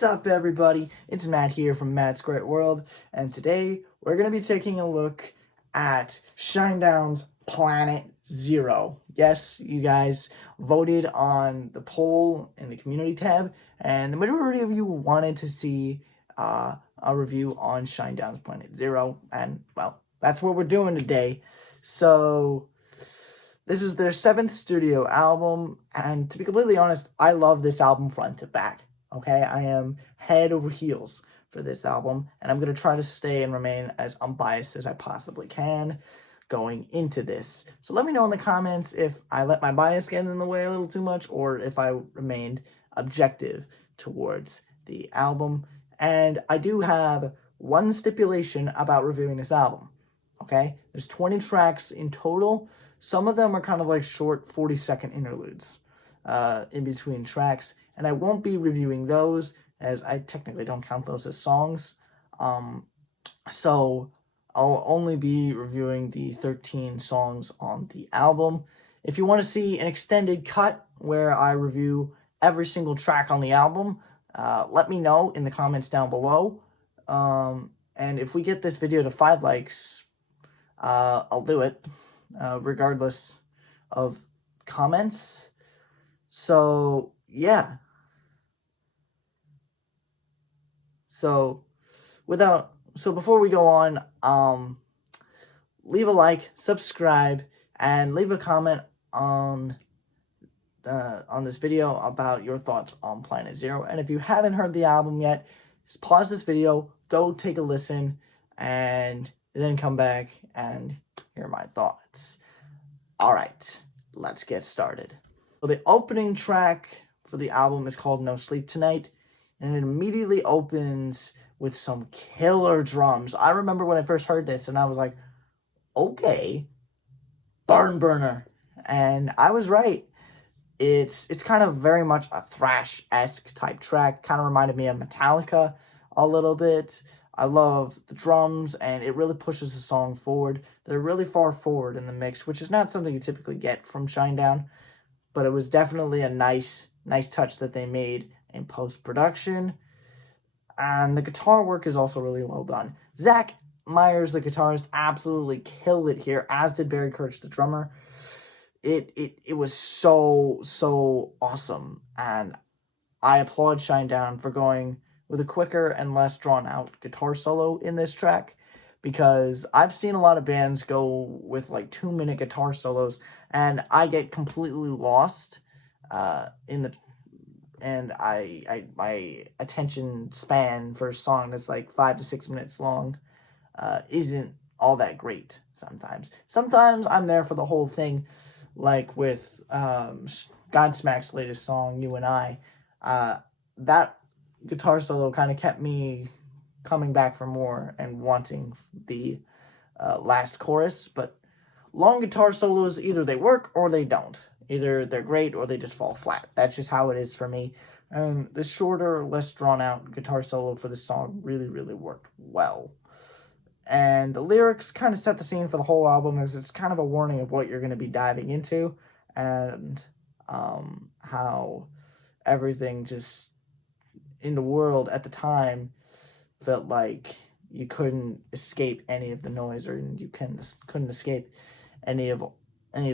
What's up, everybody? It's Matt here from Matt's Great World, and today we're going to be taking a look at Shinedown's Planet Zero. Yes, you guys voted on the poll in the community tab, and the majority of you wanted to see a review on Shinedown's Planet Zero, and well, that's what we're doing today. So, this is their 7th studio album, and to be completely honest, I love this album front to back. Okay, I am head over heels for this album, and I'm going to try to stay and remain as unbiased as I possibly can going into this. So let me know in the comments if I let my bias get in the way a little too much, or if I remained objective towards the album. And I do have one stipulation about reviewing this album. Okay, there's 20 tracks in total. Some of them are kind of like short 40-second interludes in between tracks, and I won't be reviewing those as I technically don't count those as songs. So I'll only be reviewing the 13 songs on the album. If you want to see an extended cut where I review every single track on the album, let me know in the comments down below. And if we get this video to 5 likes, I'll do it, regardless of comments. So, yeah. So before we go on, leave a like, subscribe, and leave a comment on this video about your thoughts on Planet Zero. And if you haven't heard the album yet, just pause this video, go take a listen, and then come back and hear my thoughts. All right, let's get started. So the opening track for the album is called No Sleep Tonight, and it immediately opens with some killer drums. I remember when I first heard this, and I was like, okay, barn burner. And I was right. It's kind of very much a thrash-esque type track. Kind of reminded me of Metallica a little bit. I love the drums, and it really pushes the song forward. They're really far forward in the mix, which is not something you typically get from Shinedown, but it was definitely a nice touch that they made in post-production. And the guitar work is also really well done. Zach Myers, the guitarist, absolutely killed it here, as did Barry Kirch, the drummer. It was so awesome, and I applaud Shinedown for going with a quicker and less drawn-out guitar solo in this track, because I've seen a lot of bands go with like 2-minute guitar solos, and I get completely lost and my attention span for a song that's like 5 to 6 minutes long isn't all that great sometimes. Sometimes I'm there for the whole thing, like with Godsmack's latest song, You and I. That guitar solo kind of kept me coming back for more and wanting the last chorus, but long guitar solos, either they work or they don't. Either they're great or they just fall flat. That's just how it is for me. And the shorter, less drawn-out guitar solo for this song really worked well. And the lyrics kind of set the scene for the whole album, as it's kind of a warning of what you're going to be diving into, and how everything just in the world at the time felt like you couldn't escape any of the noise, or you couldn't escape any of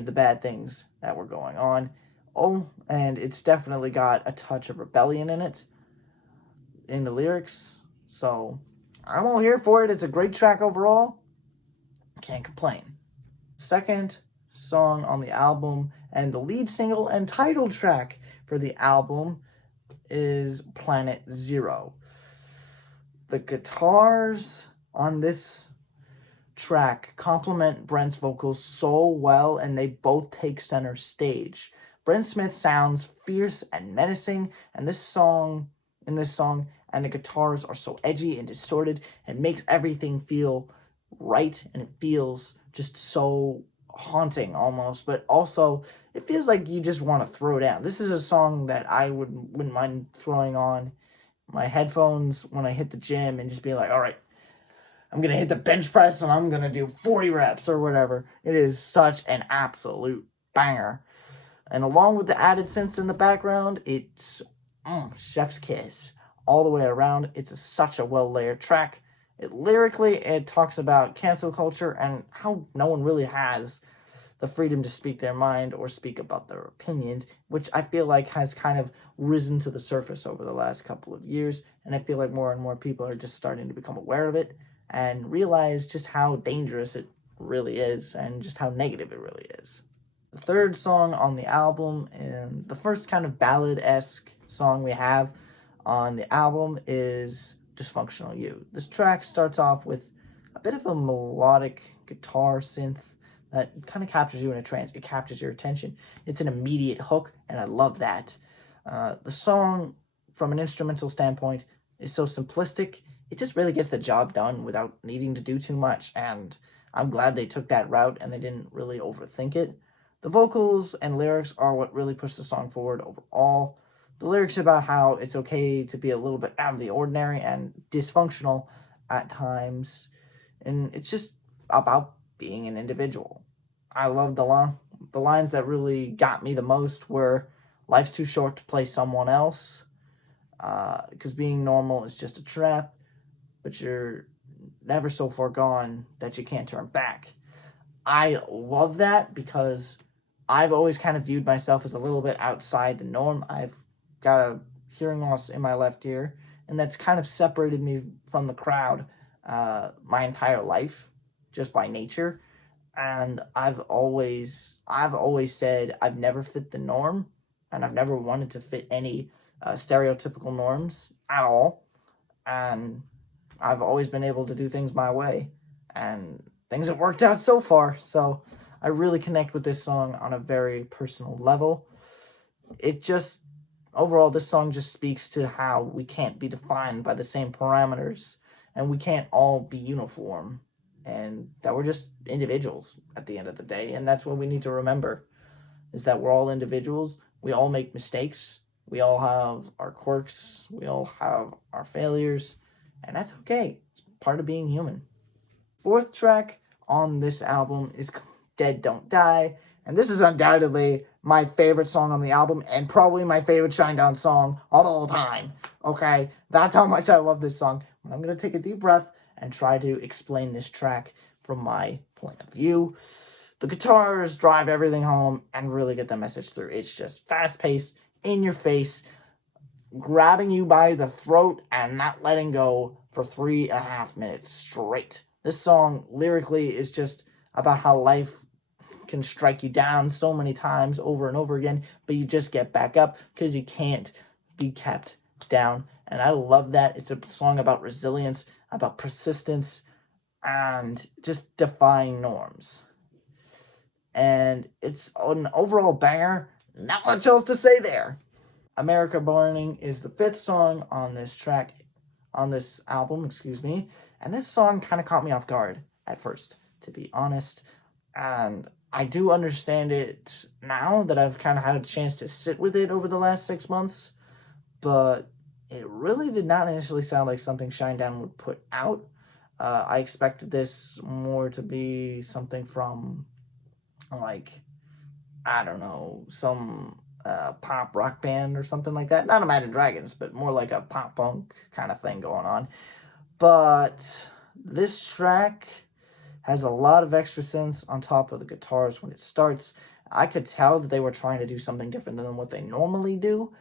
the bad things that were going on. Oh, and it's definitely got a touch of rebellion in it, in the lyrics. So I'm all here for it. It's a great track overall. Can't complain. Second song on the album, and the lead single and title track for the album, is Planet Zero. The guitars on this track complement Brent's vocals so well, and they both take center stage. Brent Smith sounds fierce and menacing, and in this song, and the guitars are so edgy and distorted, it makes everything feel right, and it feels just so haunting almost, but also it feels like you just want to throw down. This is a song that I wouldn't mind throwing on my headphones when I hit the gym and just be like, all right, I'm going to hit the bench press and I'm going to do 40 reps or whatever. It is such an absolute banger. And along with the added synths in the background, it's chef's kiss all the way around. It's such a well layered track. Lyrically, it talks about cancel culture and how no one really has the freedom to speak their mind or speak about their opinions, which I feel like has kind of risen to the surface over the last couple of years. And I feel like more and more people are just starting to become aware of it and realize just how dangerous it really is and just how negative it really is. The third song on the album, and the first kind of ballad-esque song we have on the album, is Dysfunctional You. This track starts off with a bit of a melodic guitar synth that kind of captures you in a trance. It captures your attention. It's an immediate hook, and I love that. The song, from an instrumental standpoint, is so simplistic. It just really gets the job done without needing to do too much, and I'm glad they took that route and they didn't really overthink it. The vocals and lyrics are what really push the song forward overall. The lyrics are about how it's okay to be a little bit out of the ordinary and dysfunctional at times, and it's just about being an individual. I love the lines that really got me the most were, "Life's too short to play someone else," because being normal is just a trap, but you're never so far gone that you can't turn back. I love that because I've always kind of viewed myself as a little bit outside the norm. I've got a hearing loss in my left ear, and that's kind of separated me from the crowd my entire life, just by nature. And I've always said I've never fit the norm, and I've never wanted to fit any stereotypical norms at all. And I've always been able to do things my way, and things have worked out so far. So I really connect with this song on a very personal level. It just, overall, this song just speaks to how we can't be defined by the same parameters, and we can't all be uniform, and that we're just individuals at the end of the day. And that's what we need to remember, is that we're all individuals. We all make mistakes. We all have our quirks. We all have our failures, and that's okay. It's part of being human. Fourth track on this album is Dead Don't Die, and this is undoubtedly my favorite song on the album and probably my favorite Shinedown song of all time. Okay, that's how much I love this song. I'm going to take a deep breath and try to explain this track from my point of view. The guitars drive everything home and really get the message through. It's just fast-paced, in your face, grabbing you by the throat and not letting go for 3.5 minutes straight. This song lyrically is just about how life can strike you down so many times over and over again, but you just get back up because you can't be kept down. And I love that. It's a song about resilience, about persistence, and just defying norms. And it's an overall banger. Not much else to say there. America Burning is the fifth song on this album, excuse me. And this song kind of caught me off guard at first, to be honest. And I do understand it now that I've kind of had a chance to sit with it over the last 6 months. But it really did not initially sound like something Shinedown would put out. I expected this more to be something from, like, I don't know, some pop rock band or something like that. Not Imagine Dragons, but more like a pop punk kind of thing going on. But this track has a lot of extra synths on top of the guitars when it starts. I could tell that they were trying to do something different than what they normally do.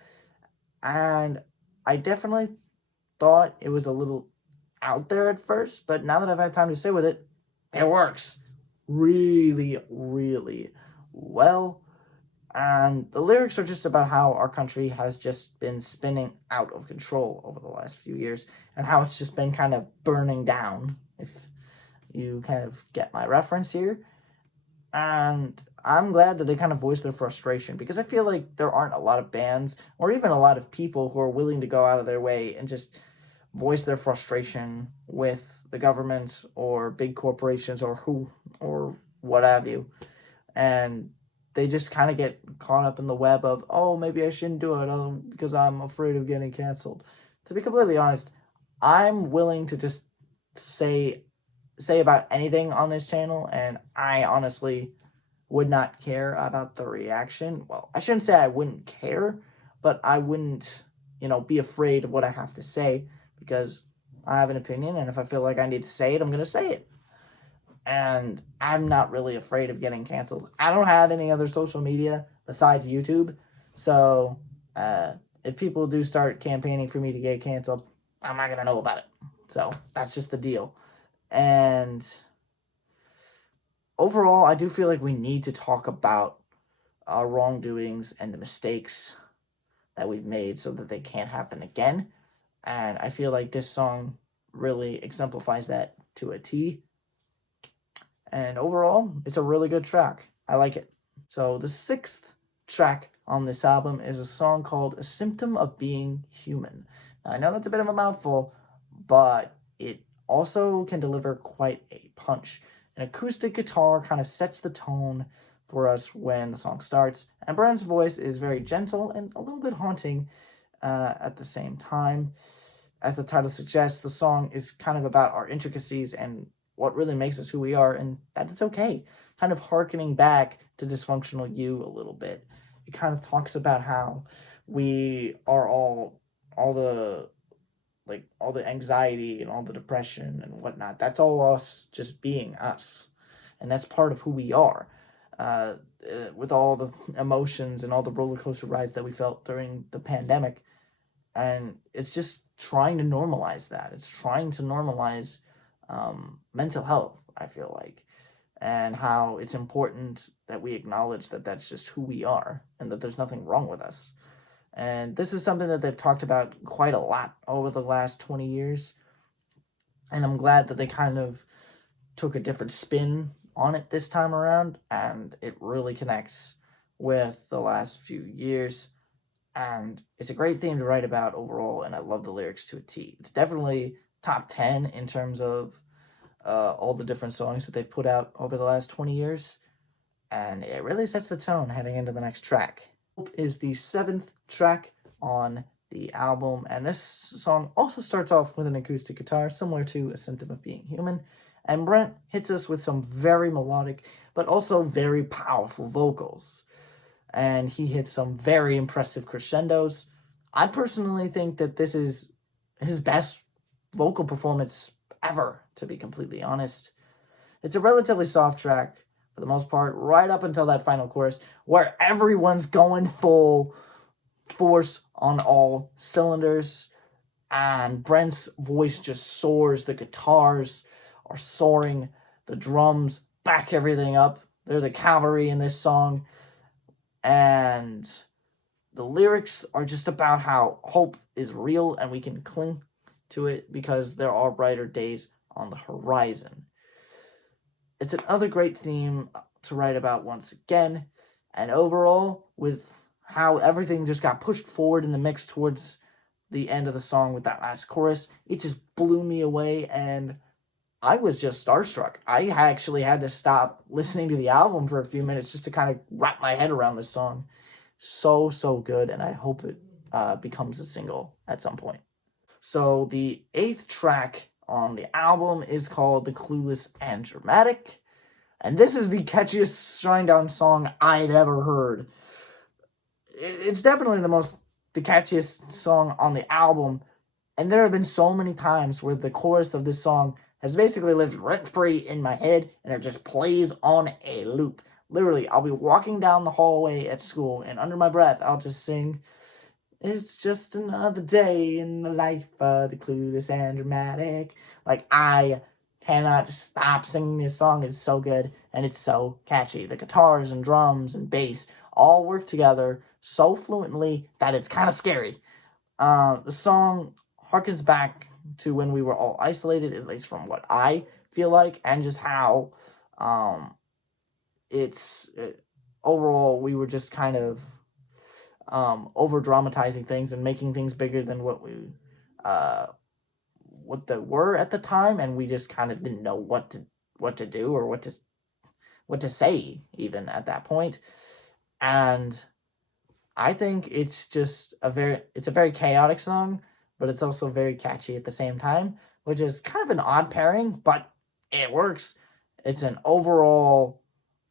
And I definitely thought it was a little out there at first, but now that I've had time to sit with it, it works really, really well. And the lyrics are just about how our country has just been spinning out of control over the last few years, and how it's just been kind of burning down, if you kind of get my reference here. And I'm glad that they kind of voice their frustration, because I feel like there aren't a lot of bands or even a lot of people who are willing to go out of their way and just voice their frustration with the government or big corporations or who or what have you. And they just kind of get caught up in the web of, oh, maybe I shouldn't do it because I'm afraid of getting canceled. To be completely honest, I'm willing to just say about anything on this channel, and I honestly would not care about the reaction. Well, I shouldn't say I wouldn't care, but I wouldn't be afraid of what I have to say, because I have an opinion, and if I feel like I need to say it, I'm going to say it. And I'm not really afraid of getting canceled. I don't have any other social media besides YouTube. So uh, if people do start campaigning for me to get canceled, I'm not going to know about it. So that's just the deal. And overall, I do feel like we need to talk about our wrongdoings and the mistakes that we've made so that they can't happen again. And I feel like this song really exemplifies that to a T. And overall, it's a really good track. I like it. So the sixth track on this album is a song called A Symptom of Being Human. Now, I know that's a bit of a mouthful, but it also can deliver quite a punch. An acoustic guitar kind of sets the tone for us when the song starts, and Brent's voice is very gentle and a little bit haunting at the same time. As the title suggests, the song is kind of about our intricacies and what really makes us who we are, and that it's okay. Kind of hearkening back to Dysfunctional You a little bit. It kind of talks about how we are all the all the anxiety and all the depression and whatnot. That's all us just being us, and that's part of who we are. With all the emotions and all the roller coaster rides that we felt during the pandemic, and it's just trying to normalize that. It's trying to normalize mental health, I feel like, and how it's important that we acknowledge that that's just who we are and that there's nothing wrong with us. And this is something that they've talked about quite a lot over the last 20 years. And I'm glad that they kind of took a different spin on it this time around, and it really connects with the last few years. And it's a great theme to write about overall, and I love the lyrics to a T. It's definitely top 10 in terms of all the different songs that they've put out over the last 20 years, and it really sets the tone heading into the next track. Hope is the seventh track on the album, and this song also starts off with an acoustic guitar, similar to A Symptom of Being Human, and Brent hits us with some very melodic, but also very powerful vocals. And he hits some very impressive crescendos. I personally think that this is his best vocal performance ever, to be completely honest. It's a relatively soft track for the most part, right up until that final chorus, where everyone's going full force on all cylinders, and Brent's voice just soars. The guitars are soaring, the drums back everything up. They're the cavalry in this song. And the lyrics are just about how hope is real and we can cling to it because there are brighter days on the horizon. It's another great theme to write about once again. And overall, with how everything just got pushed forward in the mix towards the end of the song with that last chorus, it just blew me away, and I was just starstruck. I actually had to stop listening to the album for a few minutes just to kind of wrap my head around this song. So, so good, and I hope it becomes a single at some point. So the eighth track on the album is called The Clueless and Dramatic, and this is the catchiest Shinedown song I've ever heard. It's definitely the catchiest song on the album, and there have been so many times where the chorus of this song has basically lived rent-free in my head, and it just plays on a loop. Literally, I'll be walking down the hallway at school, and under my breath, I'll just sing, "It's just another day in the life of the clueless and dramatic." Like, I cannot stop singing this song. It's so good, and it's so catchy. The guitars and drums and bass all work together so fluently that it's kind of scary. The song harkens back to when we were all isolated, at least from what I feel like, and just how overall we were just kind of over dramatizing things and making things bigger than what they were at the time, and we just kind of didn't know what to do or what to say even at that point. And I think it's just it's a very chaotic song, but it's also very catchy at the same time, which is kind of an odd pairing, but it works. It's an overall,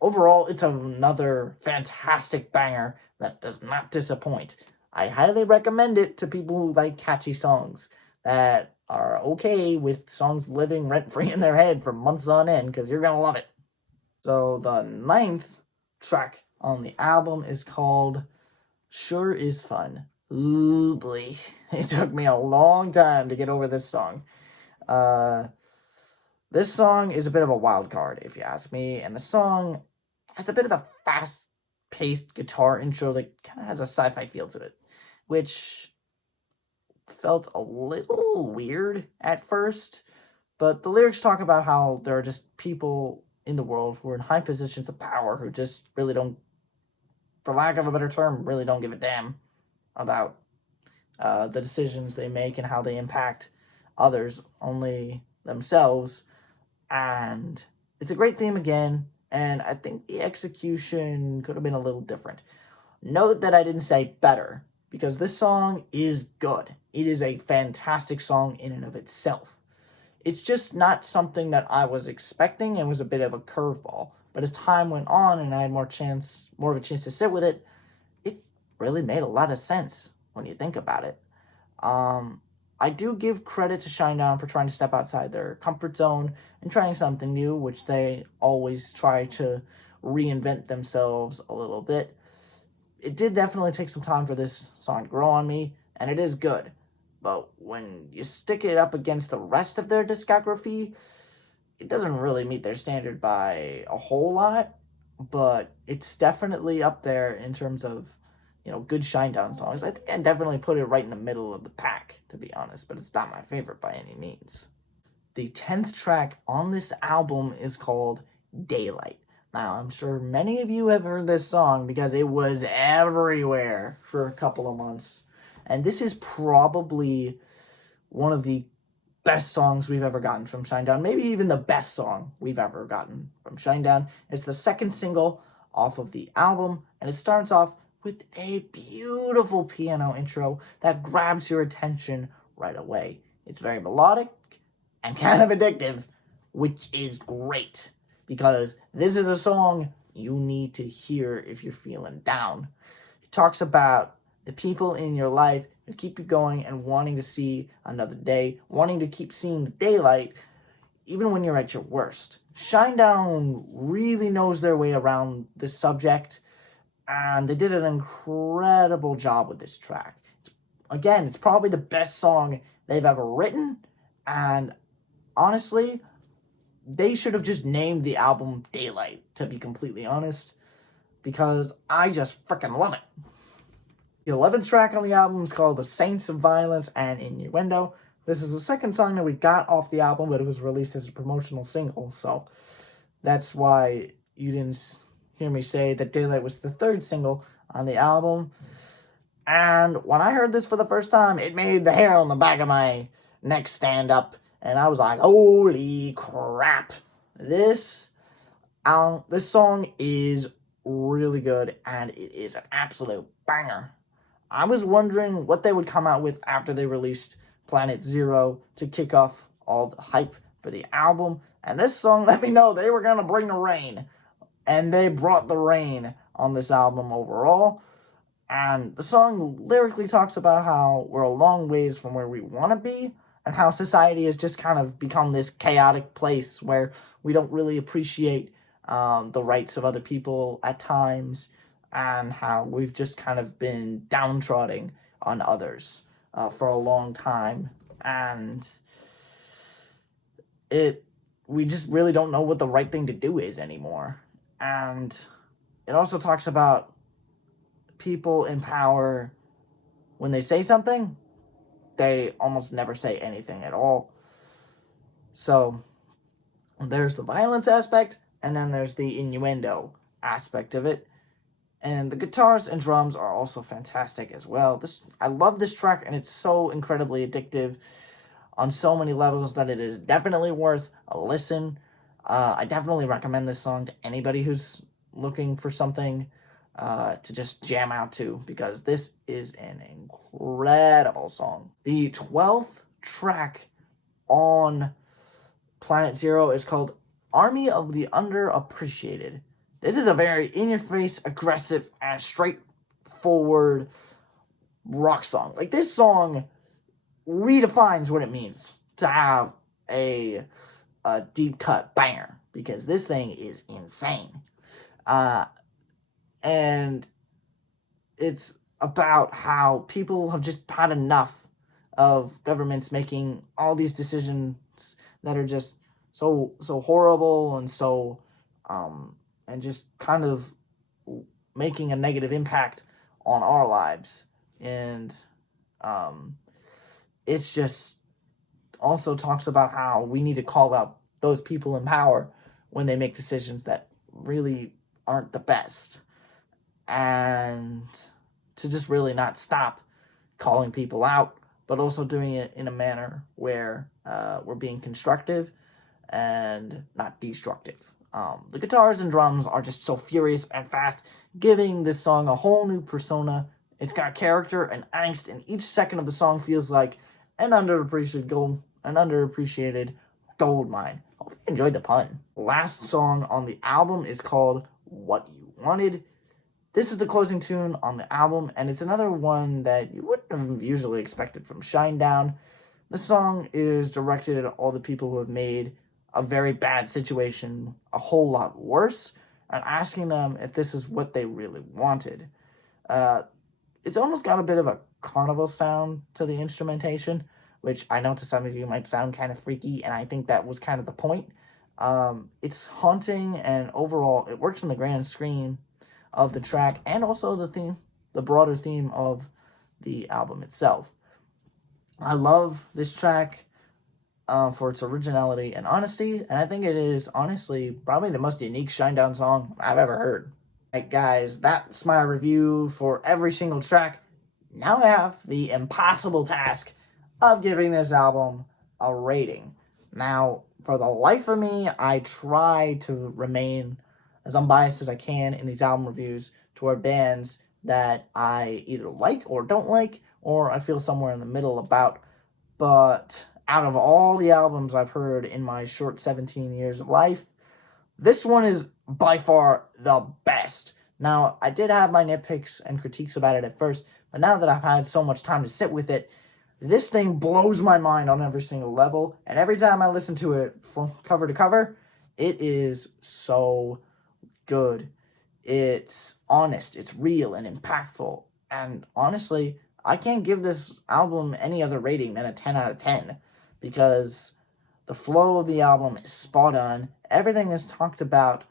it's another fantastic banger that does not disappoint. I highly recommend it to people who like catchy songs that are okay with songs living rent free in their head for months on end, because you're gonna love it. So the ninth track on the album is called Sure Is Fun. Ooh boy, it took me a long time to get over this song. Uh, this song is a bit of a wild card, if you ask me, and the song has a bit of a fast-paced guitar intro that kind of has a sci-fi feel to it, which felt a little weird at first. But the lyrics talk about how there are just people in the world who are in high positions of power who just really don't, for lack of a better term, really don't give a damn about the decisions they make and how they impact others, only themselves. And it's a great theme again, and I think the execution could have been a little different. Note that I didn't say better, because this song is good. It is a fantastic song in and of itself. It's just not something that I was expecting and was a bit of a curveball. But as time went on and I had more of a chance to sit with it, it really made a lot of sense when you think about it. Um, I do give credit to Shinedown for trying to step outside their comfort zone and trying something new, which they always try to reinvent themselves a little bit. It did definitely take some time for this song to grow on me, and it is good. But when you stick it up against the rest of their discography, it doesn't really meet their standard by a whole lot, but it's definitely up there in terms of, good Shinedown songs. I think I definitely put it right in the middle of the pack, to be honest, but it's not my favorite by any means. The 10th track on this album is called Daylight. Now, I'm sure many of you have heard this song because it was everywhere for a couple of months. And this is probably one of the best songs we've ever gotten from Shinedown. Maybe even the best song we've ever gotten from Shinedown. It's the second single off of the album, and it starts off with a beautiful piano intro that grabs your attention right away. It's very melodic and kind of addictive, which is great, because this is a song you need to hear if you're feeling down. It talks about the people in your life who keep you going and wanting to see another day, wanting to keep seeing the daylight, even when you're at your worst. Shinedown really knows their way around this subject, and they did an incredible job with this track. Again, it's probably the best song they've ever written, and honestly, they should have just named the album Daylight, to be completely honest, because I just freaking love it. The 11th track on the album is called The Saints of Violence and Innuendo. This is the second song that we got off the album, but it was released as a promotional single, so that's why you didn't hear me say that Daylight was the third single on the album. And when I heard this for the first time, it made the hair on the back of my neck stand up, and I was like, holy crap. This song is really good, and it is an absolute banger. I was wondering what they would come out with after they released Planet Zero to kick off all the hype for the album, and this song let me know they were going to bring the rain, and they brought the rain on this album overall. And the song lyrically talks about how we're a long ways from where we want to be, and how society has just kind of become this chaotic place where we don't really appreciate the rights of other people at times, and how we've just kind of been downtrodden on others for a long time. And we just really don't know what the right thing to do is anymore. And it also talks about people in power, when they say something, they almost never say anything at all. So there's the violence aspect, and then there's the innuendo aspect of it. And the guitars and drums are also fantastic as well. I love this track, and it's so incredibly addictive on so many levels that it is definitely worth a listen. I definitely recommend this song to anybody who's looking for something to just jam out to, because this is an incredible song. The 12th track on Planet Zero is called Army of the Underappreciated. This is a very in-your-face, aggressive, and straightforward rock song. Like, this song redefines what it means to have a deep cut banger, because this thing is insane. And it's about how people have just had enough of governments making all these decisions that are just so horrible and so and just kind of making a negative impact on our lives. And um, it's just also talks about how we need to call out those people in power when they make decisions that really aren't the best, and to just really not stop calling people out, but also doing it in a manner where we're being constructive and not destructive. The guitars and drums are just so furious and fast, giving this song a whole new persona. It's got character and angst, and each second of the song feels like an underappreciated gold mine. Hope you enjoyed the pun. Last song on the album is called What You Wanted. This is the closing tune on the album, and it's another one that you wouldn't have usually expected from Shinedown. The song is directed at all the people who have made a very bad situation a whole lot worse, and asking them if this is what they really wanted. It's almost got a bit of a carnival sound to the instrumentation, which I know to some of you might sound kind of freaky, and I think that was kind of the point. It's haunting, and overall, it works in the grand scheme of the track, and also the broader theme of the album itself. I love this track for its originality and honesty, and I think it is honestly probably the most unique Shinedown song I've ever heard. Alright guys, that's my review for every single track. Now I have the impossible task of giving this album a rating. Now, for the life of me, I try to remain as unbiased as I can in these album reviews toward bands that I either like or don't like, or I feel somewhere in the middle about. But out of all the albums I've heard in my short 17 years of life, this one is by far the best. Now, I did have my nitpicks and critiques about it at first, but now that I've had so much time to sit with it, this thing blows my mind on every single level, and every time I listen to it from cover to cover, it is so good. It's honest, it's real and impactful, and honestly, I can't give this album any other rating than a 10 out of 10, because the flow of the album is spot on. Everything that is talked about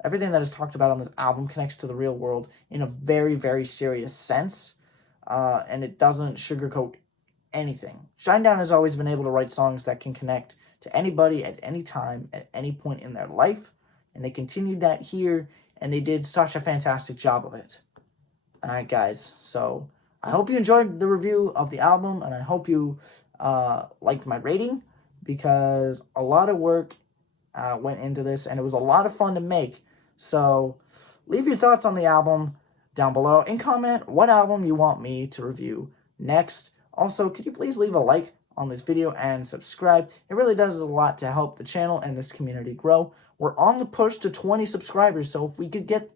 on this album connects to the real world in a very, very serious sense, and it doesn't sugarcoat anything. Shinedown has always been able to write songs that can connect to anybody at any time, at any point in their life, and they continued that here, and they did such a fantastic job of it. Alright guys, so I hope you enjoyed the review of the album, and I hope you liked my rating, because a lot of work went into this, and it was a lot of fun to make. So leave your thoughts on the album down below, and comment what album you want me to review next. Also, could you please leave a like on this video and subscribe? It really does a lot to help the channel and this community grow. We're on the push to 20 subscribers, so if we could get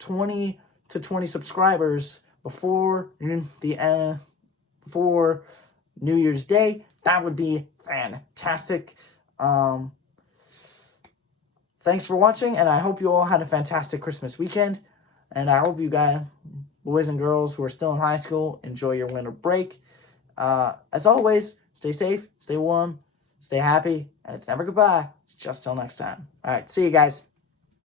20 to 20 subscribers before before New Year's Day, that would be fantastic. Thanks for watching, and I hope you all had a fantastic Christmas weekend, and I hope you guys, boys and girls who are still in high school, enjoy your winter break. As always, stay safe, stay warm, stay happy, and it's never goodbye. It's just till next time. All right, see you guys.